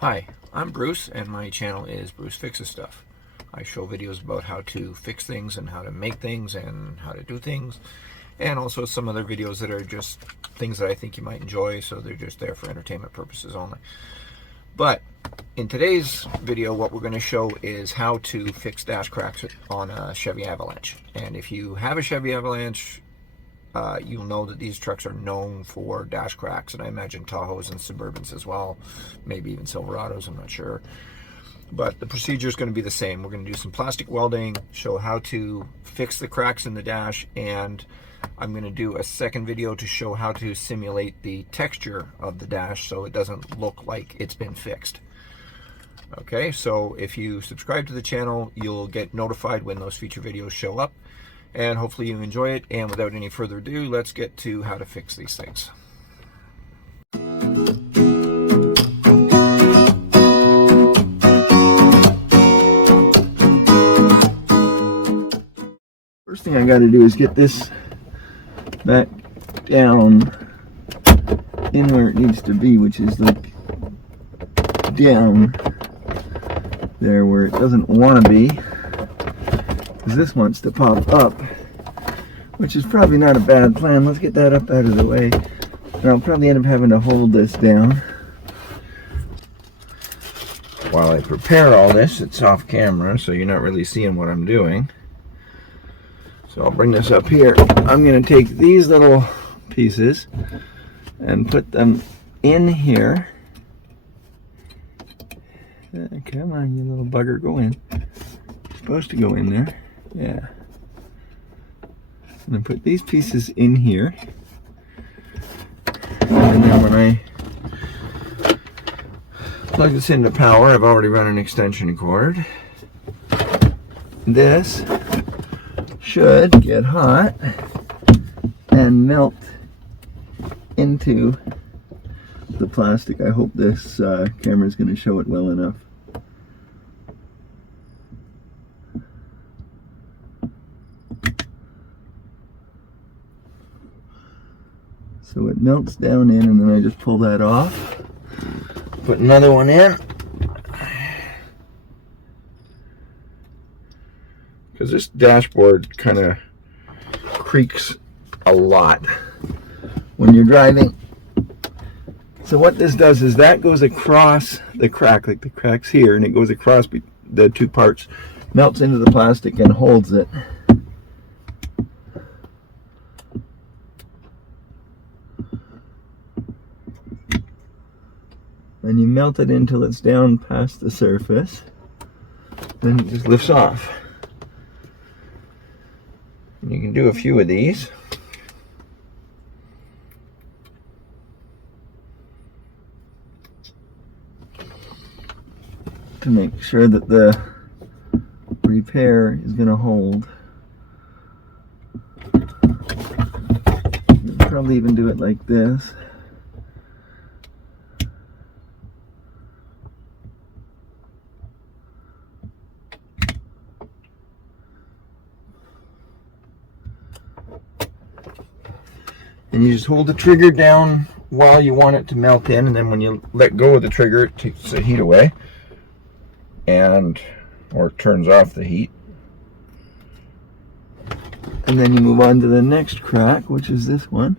Hi, I'm Bruce and my channel is Bruce Fixes Stuff. I show videos about how to fix things and how to make things and how to do things, and also some other videos that are just things that I think you might enjoy, so they're just there for entertainment purposes only. But in today's video, what we're going to show is how to fix dash cracks on a Chevy Avalanche. And if you have a Chevy Avalanche, you'll know that these trucks are known for dash cracks, and I imagine Tahoes and Suburbans as well, maybe even Silverados, I'm not sure. But the procedure is going to be the same. We're going to do some plastic welding, show how to fix the cracks in the dash, and I'm going to do a second video to show how to simulate the texture of the dash so it doesn't look like it's been fixed. Okay, so if you subscribe to the channel, you'll get notified when those feature videos show up, and hopefully you enjoy it. And without any further ado, let's get to how to fix these things. First thing I got to do is get this back down in where it needs to be, which is like down there where it doesn't want to be, because this wants to pop up, which is probably not a bad plan. Let's get that up out of the way, and I'll probably end up having to hold this down while I prepare all this. It's off camera, so you're not really seeing what I'm doing. So I'll bring this up here. I'm going to take these little pieces and put them in here. Come on, you little bugger, go in. You're supposed to go in there. Yeah. I'm going to put these pieces in here. And then when I plug this into power, I've already run an extension cord. This should get hot and melt into the plastic. I hope this camera is going to show it well enough. So it melts down in, and then I just pull that off. Put another one in. Because this dashboard kind of creaks a lot when you're driving. So what this does is that goes across the crack, like the crack's here, and it goes across the two parts, melts into the plastic and holds it. And you melt it until it's down past the surface. Then it just lifts off. And you can do a few of these. To make sure that the repair is going to hold. You'll probably even do it like this. And you just hold the trigger down while you want it to melt in, and then when you let go of the trigger, it takes the heat away, or it turns off the heat. And then you move on to the next crack, which is this one.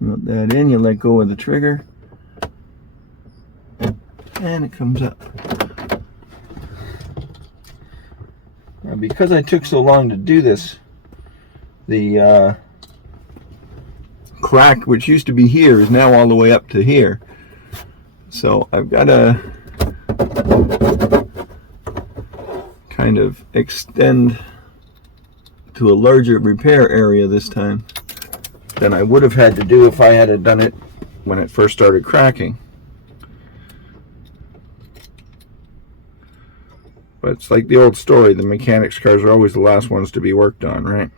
Melt that in, you let go of the trigger, and it comes up. Now, because I took so long to do this, the crack, which used to be here, is now all the way up to here. So I've got to kind of extend to a larger repair area this time than I would have had to do if I had done it when it first started cracking. But it's like the old story, the mechanics' cars are always the last ones to be worked on, right?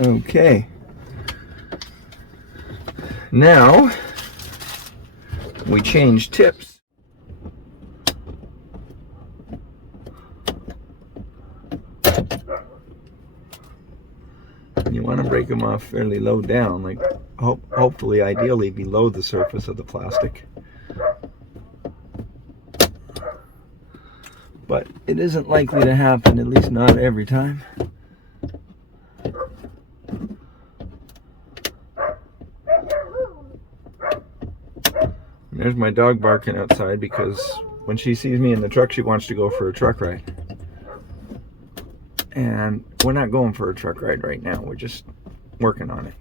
Okay. Now we change tips. You want to break them off fairly low down, like hopefully, ideally below the surface of the plastic. But it isn't likely to happen, at least not every time. There's my dog barking outside because when she sees me in the truck, she wants to go for a truck ride. And we're not going for a truck ride right now. We're just working on it.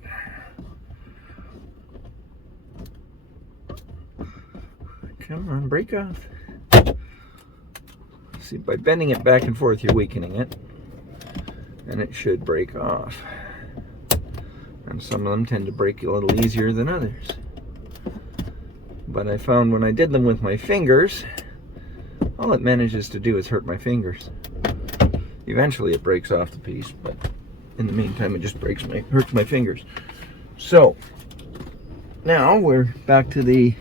Come on, break off. See, by bending it back and forth, you're weakening it. And it should break off. And some of them tend to break a little easier than others. But I found when I did them with my fingers, all it manages to do is hurt my fingers. Eventually it breaks off the piece, but in the meantime it just hurts my fingers. So now we're back to the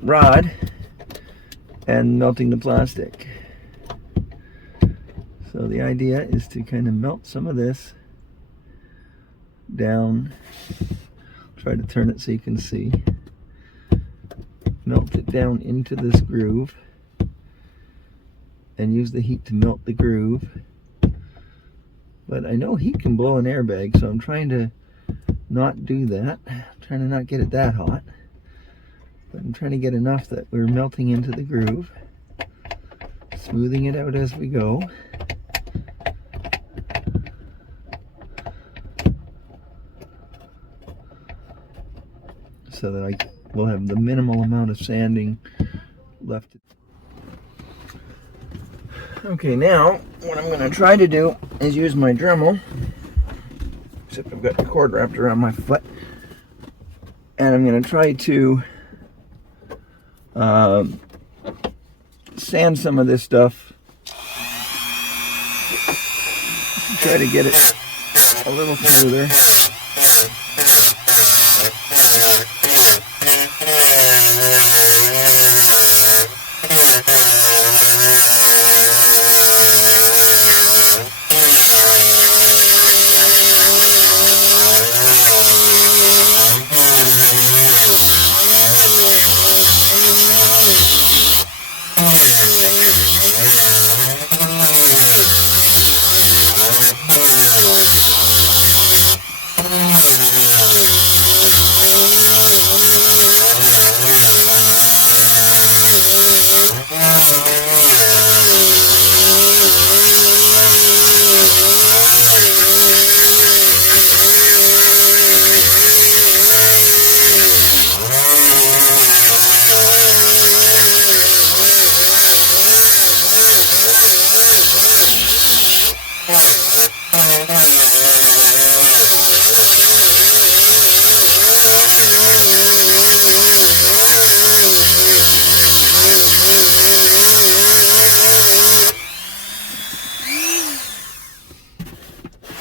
rod and melting the plastic. So the idea is to kind of melt some of this down. Try to turn it so you can see. Melt it down into this groove and use the heat to melt the groove. But I know heat can blow an airbag, so I'm trying to not do that. I'm trying to not get it that hot. But I'm trying to get enough that we're melting into the groove. Smoothing it out as we go. So that I will have the minimal amount of sanding left. Okay, now what I'm going to try to do is use my Dremel, except I've got the cord wrapped around my foot, and I'm going to try to sand some of this stuff. Try to get it a little smoother.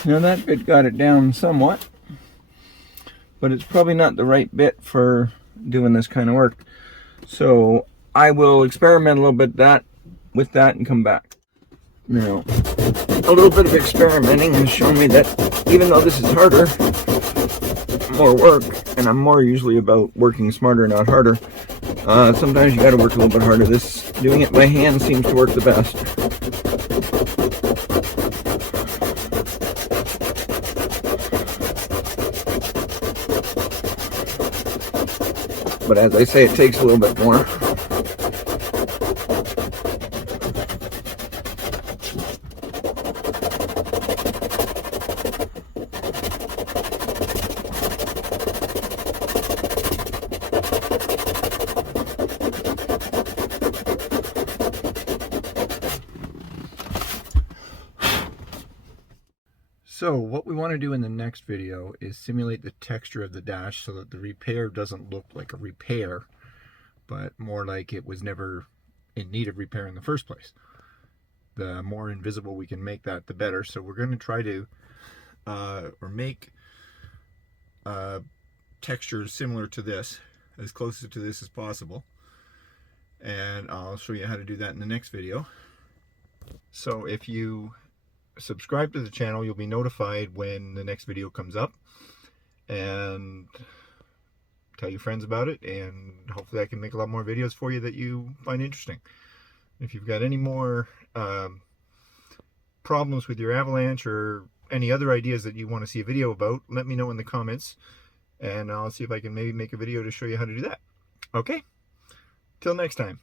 Now that bit got it down somewhat, but it's probably not the right bit for doing this kind of work. So I will experiment a little bit with that and come back. Now, a little bit of experimenting has shown me that even though this is harder, more work, and I'm more usually about working smarter, not harder, sometimes you got to work a little bit harder. Doing it by hand seems to work the best. But as I say, it takes a little bit more. So what we want to do in the next video is simulate the texture of the dash so that the repair doesn't look like a repair, but more like it was never in need of repair in the first place. The more invisible we can make that, the better. So we're going to try to make textures similar to this, as close to this as possible. And I'll show you how to do that in the next video. So if you subscribe to the channel, you'll be notified when the next video comes up, and tell your friends about it, and hopefully I can make a lot more videos for you that you find interesting. If you've got any more problems with your Avalanche or any other ideas that you want to see a video about, let me know in the comments, and I'll see if I can maybe make a video to show you how to do that. Okay? Till next time.